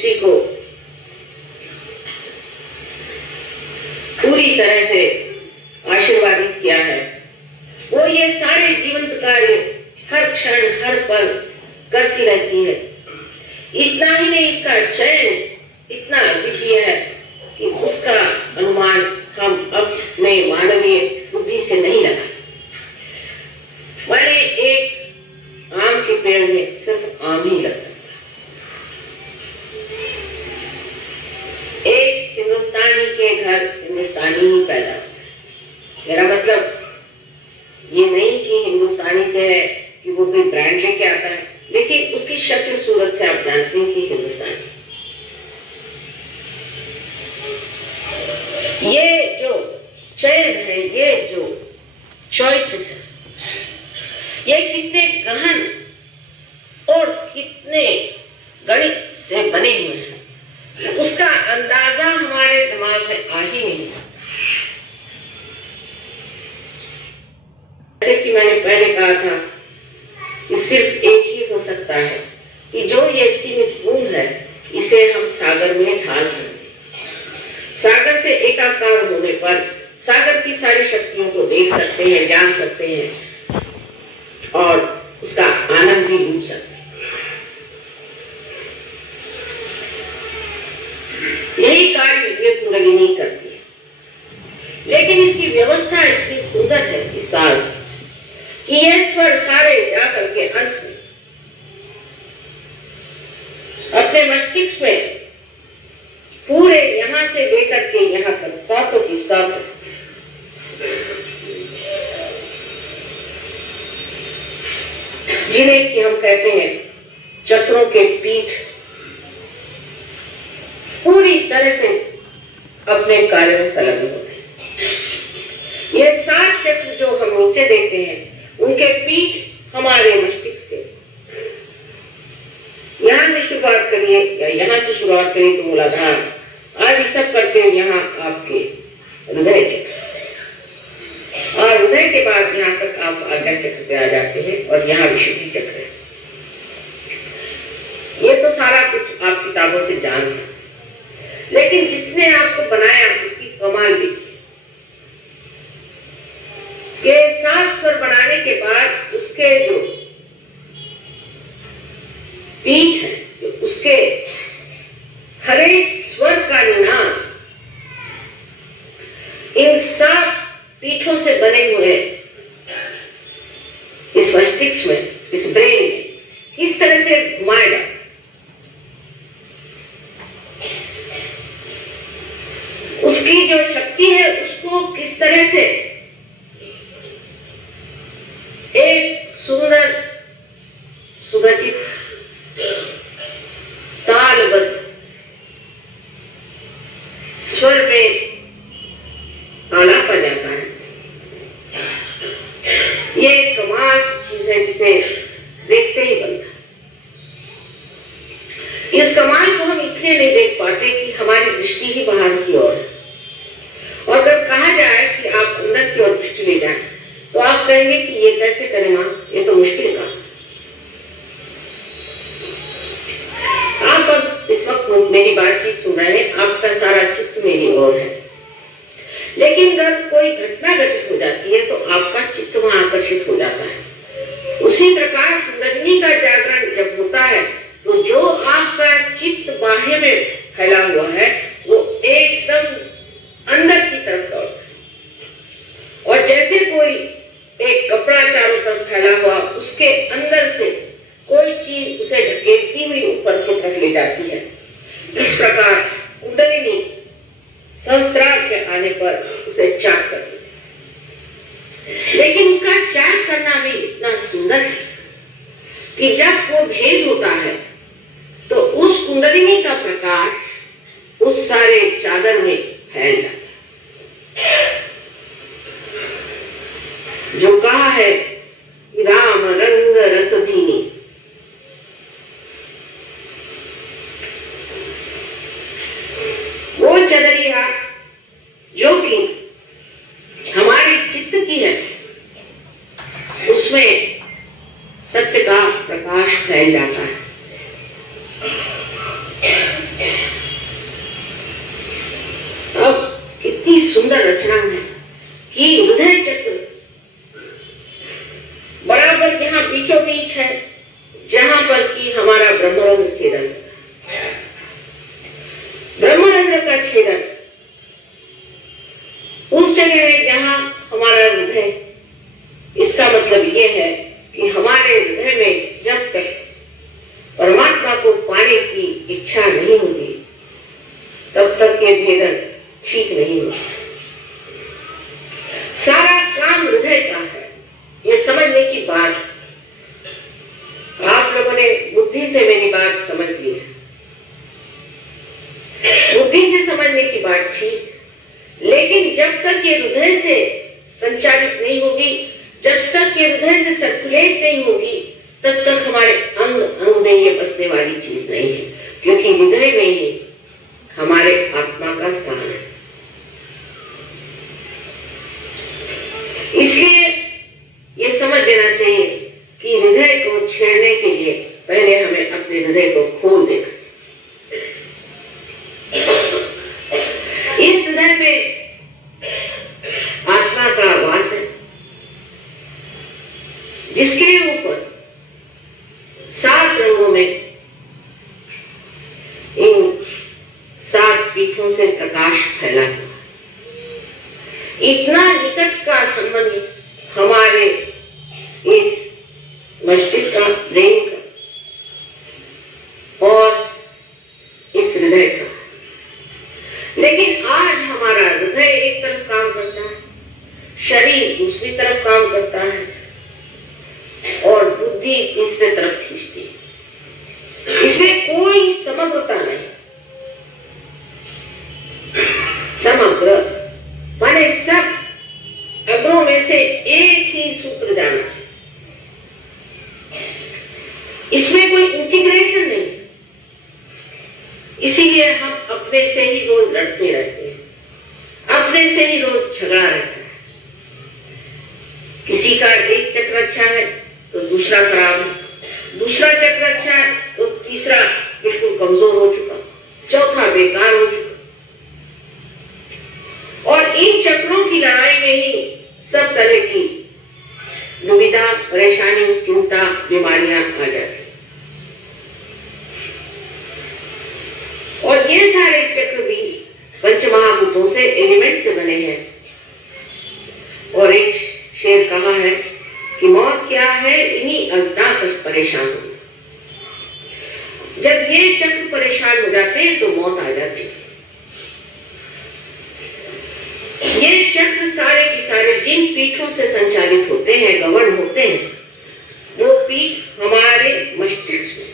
सृष्टि को पूरी तरह से आशीर्वादित किया है, वो ये सारे जीवंत कार्य हर क्षण हर पल करती रहती है। इतना ही नहीं, इसका चयन इतना अद्वितीय है कि उसका अनुमान हम अपने मानवीय बुद्धि से नहीं लगा सकते। माने एक आम के पेड़ में सिर्फ आम ही लग सकता है, एक हिंदुस्तानी के घर हिंदुस्तानी ही पैदा होता है। मेरा मतलब ये नहीं कि हिंदुस्तानी से है कि वो कोई ब्रांड लेके आता है, लेकिन उसकी शक्ल सूरत से आप जानते हैं कि हिंदुस्तानी। ये जो चयन है, ये जो चॉइसेस है, ये कितने गहन और कितने गणित से बने हुए हैं, उसका अंदाजा हमारे दिमाग में आ ही नहीं सकता। जैसे कि मैंने पहले कहा था कि सिर्फ एक ही हो सकता है कि जो ये सीमित बूंद है, इसे हम सागर में ढाल सकते हैं। सागर से एकाकार होने पर सागर की सारी शक्तियों को देख सकते हैं, जान सकते हैं और उसका आनंद भी लूट सकते हैं। यही कार्य ये कुंडलिनी करती है, लेकिन इसकी व्यवस्था इतनी सुंदर है इस साज कि ये स्वर सारे जाकर के अंत में अपने मस्तिष्क में पूरे यहां से लेकर के यहां तक सातों की सातों जिन्हें कि हम कहते हैं चक्रों के पीठ, पूरी तरह से अपने कार्य में संलग्न होते हैं। ये 7 चक्र जो हम नीचे देखते हैं, उनके पीठ हमारे मस्तिष्क के, यहां से शुरुआत करिए या यहां से शुरुआत करिए तो मूलाधार, आदि सब करते हैं यहाँ आपके हृदय चक्र, और हृदय के बाद यहाँ तक आप आज्ञा चक्र पे आ जाते हैं और यहाँ विशुद्धि चक्र है। ये तो सारा कुछ आप किताबों से जान सकते, लेकिन जिसने आपको बनाया उसकी कमाल देखिए। ये 7 स्वर बनाने के बाद उसके जो पीठ है, उसके हर एक स्वर का निनाद इन 7 पीठों से बने हुए इस मस्तिष्क में, इस ब्रेन में किस तरह से घुमाएगा, उसकी जो शक्ति है उसको किस तरह से एक सुंदर सुगठित तालबद्ध स्वर में आलापा जाता है। ये कमाल चीज है जिसे देखते ही बनता है। इस कमाल को हम इसलिए नहीं देख पाते कि हमारी दृष्टि ही बाहर की ओर है, और अगर कहा जाए कि आप अंदर की ओर दृष्टि ले जाएं, तो आप कहेंगे कि ये कैसे करें मां, ये तो मुश्किल काम। आप अब इस वक्त मेरी बातचीत सुन रहे हैं, आपका सारा चित्त मेरी ओर है, लेकिन अगर कोई घटना घटित हो जाती है तो आपका चित्त वहां आकर्षित हो जाता है। उसी प्रकार कुंडलिनी का जागरण जब होता है तो जो आपका चित्त बाह्य में फैला हुआ है वो एकदम अंदर की तरफ दौड़ता है, और जैसे कोई एक कपड़ा चारों तरफ फैला हुआ, उसके अंदर से कोई चीज उसे ढकेलती हुई ऊपर की तरफ ले जाती है। इस प्रकार कुंडलिनी सहस्त्रार पे आने पर उसे चाक कर देती है, लेकिन उसका चाक करना भी इतना सुंदर है कि जब वो भेद होता है तो उस कुंडलिनी का प्रकाश उस सारे चादर में फैल जाता है। जो कहा है राम रंग रसदीनी, वो चदरिया जो कि हमारे चित्त की है, उसमें सत्य का प्रकाश फैल जाता है। इच्छा नहीं होगी तब तक ये भेदन ठीक नहीं होता। सारा काम हृदय का है, ये समझने की बात। आप लोगों ने बुद्धि से मेरी बात समझ ली है, बुद्धि से समझने की बात ठीक, लेकिन जब तक ये हृदय से संचालित नहीं होगी, जब तक ये हृदय से सर्कुलेट नहीं होगी, तब तक हमारे अंग अंग में ये बसने वाली चीज नहीं है, क्योंकि हृदय में ही हमारे आत्मा का स्थान है। इसलिए ये समझ लेना चाहिए कि हृदय को छेड़ने के लिए पहले हमें अपने हृदय को खोल देना चाहिए। इस हृदय में आत्मा का वास है, जिसके ऊपर 7 रंगों में इन 7 पीठों से प्रकाश फैला हुआ। इतना निकट का संबंध हमारे इस मस्तिष्क का, ब्रेन का और इस हृदय का। लेकिन आज हमारा हृदय एक तरफ काम करता है, शरीर दूसरी तरफ काम करता है और बुद्धि तीसरे तरफ खींचती है। इसमें कोई समग्रता नहीं। समग्र माने सब अग्रों में से एक ही सूत्र जाना चाहिए, इसमें कोई इंटीग्रेशन नहीं। इसीलिए हम अपने से ही रोज लड़ते रहते हैं, अपने से ही रोज झगड़ा रहता है। किसी का एक चक्र अच्छा है तो दूसरा खराब है, दूसरा चक्र अच्छा है तो तीसरा बिल्कुल कमजोर हो चुका, चौथा बेकार हो चुका। और इन चक्रों की लड़ाई में ही सब तरह की दुविधा, परेशानी, चिंता, बीमारियां आ जाती। और ये सारे चक्र भी पंचमहाभूतों से, एलिमेंट से बने हैं। और एक शेर कहा है कि मौत क्या है, इन्हीं अज्ञात परेशान हो। जब ये चक्र परेशान हो जाते हैं तो मौत आ जाती है। ये चक्र सारे के सारे जिन पीठों से संचालित होते हैं, गवर्न होते हैं, वो पीठ हमारे मस्तिष्क में,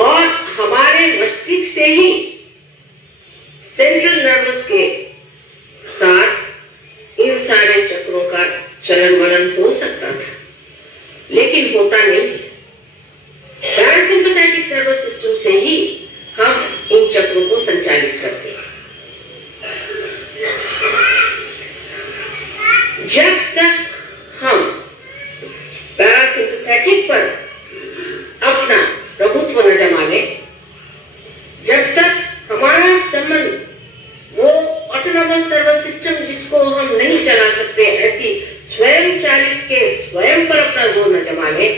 और हमारे मस्तिष्क से ही सेंट्रल नर्वस के साथ इन सारे चक्रों का चलन वलन हो सकता था, लेकिन होता नहीं। पैरासिम्पैथेटिक नर्वस सिस्टम से ही हम इन चक्रों को संचालित करते हैं। जब तक हम पैरासिम्पैथेटिक पर अपना प्रभुत्व न जमा ले, जब तक हमारा संबंध वो ऑटोनॉमस नर्वस सिस्टम जिसको हम नहीं चला सकते, ऐसी स्वयं चालित के स्वयं पर अपना जोर न जमा ले,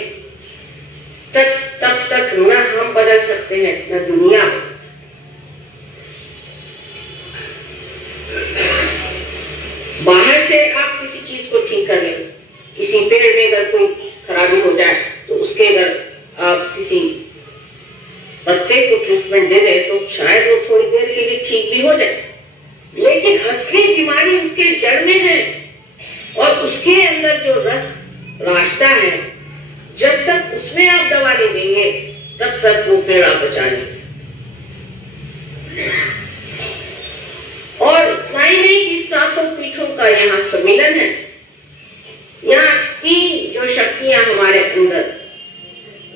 तब तक न हम बदल सकते हैं, न दुनिया। बाहर से आप किसी चीज को ठीक कर लें, किसी पेड़ में अगर कोई खराबी हो जाए तो उसके अगर आप किसी पत्ते को ट्रीटमेंट दे दें तो शायद वो थोड़ी देर के लिए ठीक भी हो जाए, लेकिन असली बीमारी उसके जड़ में है और उसके अंदर जो रस रास्ता है, जब तक उसमें आप दवा नहीं देंगे तब तक वो पेड़ आप बचा नहीं सकते। और इतना ही नहीं कि 7 पीठों का यहाँ सम्मिलन है। यहाँ 3 जो शक्तियां हमारे अंदर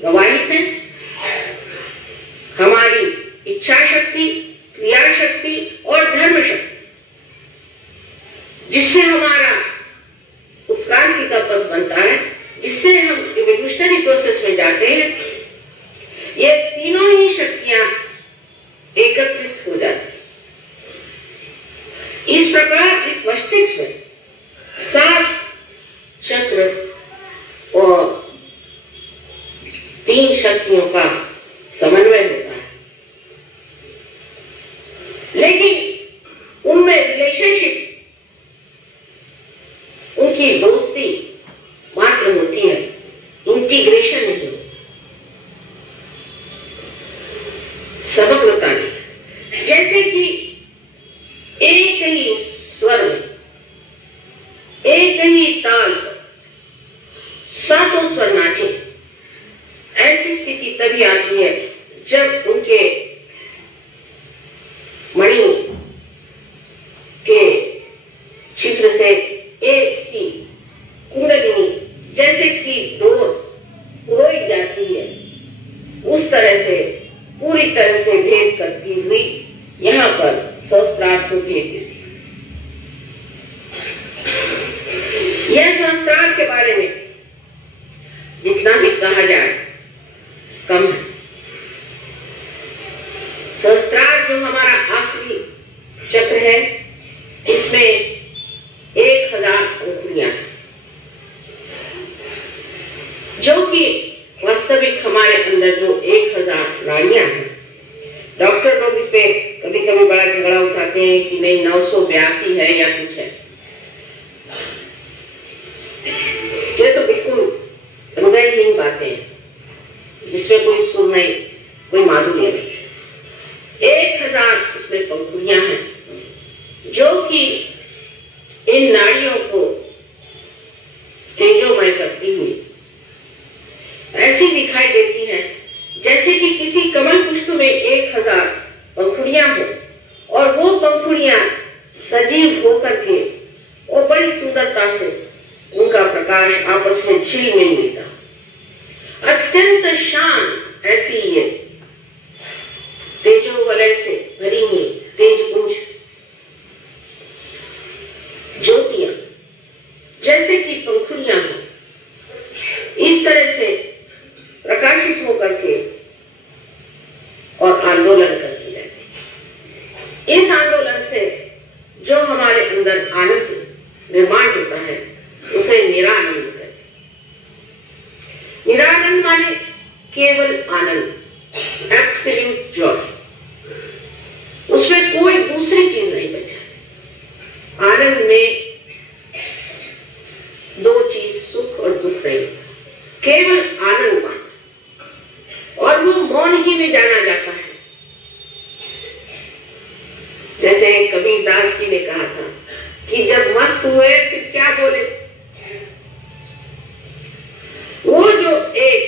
प्रवाहित हैं, हमारी इच्छा शक्ति, क्रिया शक्ति और धर्म शक्ति, जिससे हमारा उत्क्रांति का पथ बनता है, जिससे हम इवोल्यूशनरी प्रोसेस में जाते हैं। ये तीनों ही शक्तियां एकत्रित हो जाती हैं। इस प्रकार इस मस्तिष्क में 7 चक्र और 3 शक्तियों का समन्वय होता है, लेकिन उनमें रिलेशनशिप, उनकी दोस्ती मात्र होती है, इंटीग्रेशन मेडिटेशन नहीं होता, समग्रता नहीं। जैसे कि एक ही स्वर में, एक ही ताल पर सातों स्वर नाचे, ऐसी स्थिति तभी आती है जब उनके मणि के छिद्र से एक ही कुंडलिनी जैसे कि डोर पुरोई जाती है, उस तरह से पूरी तरह से भेद करती हुई यहाँ पर सहस्त्रार को भेद देती है। यह सहस्त्रार के बारे में जितना भी कहा जाए कम है। सहस्त्रार जो हमारा आखिरी चक्र है, इसमें 1000 अंकुरियां हैं, जो कि वास्तविक हमारे अंदर जो 1000 रानियां हैं। डॉक्टर लोग इस पे कभी कभी बड़ा झगड़ा उठाते हैं कि नहीं 982 है या कुछ है। ये तो बिल्कुल हृदयहीन बातें हैं जिसमें कोई सुर नहीं, कोई माधुर्य नहीं। 1000 उसमें पंखुड़ियां हैं जो कि इन नाड़ियों को तेजोमय करती हुई ऐसी दिखाई देती है जैसे कि किसी कमल पुष्प में 1000 पंखुड़ियां हो और वो पंखुड़ियां सजीव होकर के और बड़ी सुंदरता से उनका प्रकाश आपस में झिलमिल मिलता। अत्यंत शांत ऐसी ये तेजो वलय से भरी हुई तेजपुंज ज्योतियां जैसे कि पंखुड़ियां हो, इस तरह से प्रकाशित होकर के और आंदोलन करती रहती। इस आंदोलन से जो हमारे अंदर आनंद निर्माण होता है उसे निरानंद कहते हैं। निरानंद माने केवल आनंद, एब्सोल्यूट जॉय। उसमें कोई दूसरी चीज नहीं बचा। आनंद में दो चीज सुख और दुख नहीं, केवल आनंद मात्र, और वो मौन ही में जाना जाता है। जैसे कबीरदास जी ने कहा था कि जब मस्त हुए फिर क्या बोले। वो जो एक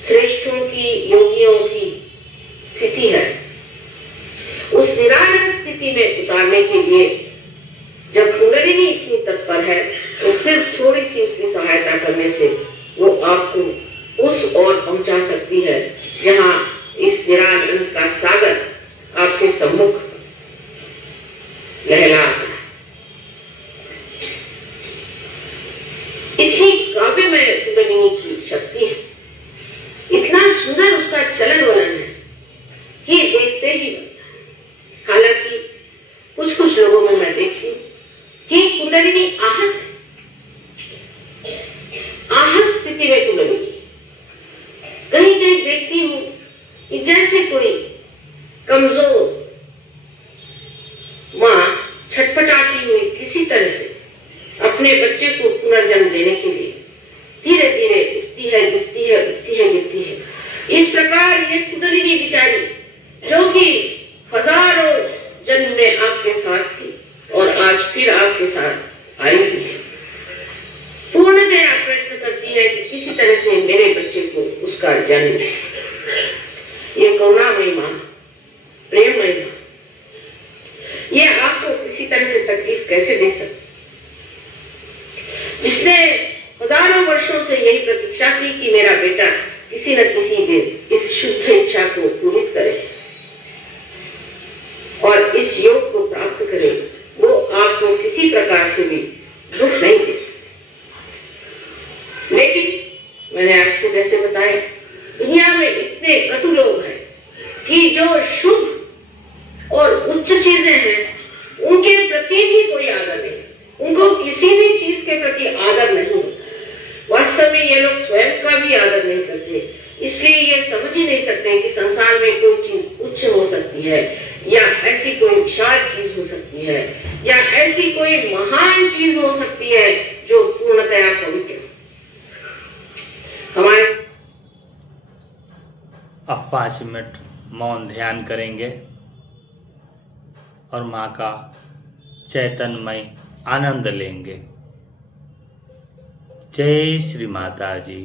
श्रेष्ठों की, योगियों की स्थिति है, उस निरानंद स्थिति में उतारने के लिए जब कुंडलिनी इतनी तत्पर है तो सिर्फ थोड़ी सी उसकी सहायता करने से वो आपको उस ओर पहुंचा सकती है जहां इस निरानंद का सागर आपके सम्मुख लहरा है। इतनी काव्यमय कुंडलिनी की शक्ति है, इतना सुंदर उसका चलन वलन है कि देखते ही बनता है। हालांकि कुछ कुछ लोगों में मैं देखती हूँ कि कुंडलिनी आहत है, आहत स्थिति में कुंडलिनी। कहीं कहीं देखती हूँ कि जैसे कोई कमजोर मां छटपटाती हुई किसी तरह से अपने बच्चे को पुनर्जन्म देने के लिए धीरे धीरे उठती है, गिरती है, उठती है, गिरती है। इस प्रकार ये कुंडलिनी बिचारी जो कि हजारों जन्म में आपके साथ थी और आज फिर आपके साथ आई हुई है, पूर्णतया प्रयत्न करती है कि किसी तरह से मेरे बच्चे को उसका जन्म। ये करुणामयी मां, प्रेममयी मां, ये आपको किसी तरह से तकलीफ कैसे दे सकती, जिसने हजारों वर्षों से यही प्रतीक्षा की कि मेरा बेटा किसी न किसी दिन इस शुद्ध इच्छा को पूरित करे और इस योग को प्राप्त करे, वो आपको किसी प्रकार से भी दुख नहीं दे सकते। लेकिन मैंने आपसे जैसे बताया, दुनिया में इतने कटु लोग हैं कि जो शुभ और उच्च चीजें हैं उनके प्रति भी कोई आदर नहीं, उनको किसी भी चीज के प्रति आदर नहीं होता। वास्तव में ये लोग स्वयं का भी आदर नहीं करते, इसलिए ये समझ ही नहीं सकते कि संसार में कोई चीज उच्च हो सकती है या ऐसी कोई विशाल चीज हो सकती है या ऐसी कोई महान चीज हो सकती है जो पूर्णतया पवित्र। हमारे अब 5 मिनट मौन ध्यान करेंगे और माँ का चैतन्यमय आनंद लेंगे। जय श्री माता जी।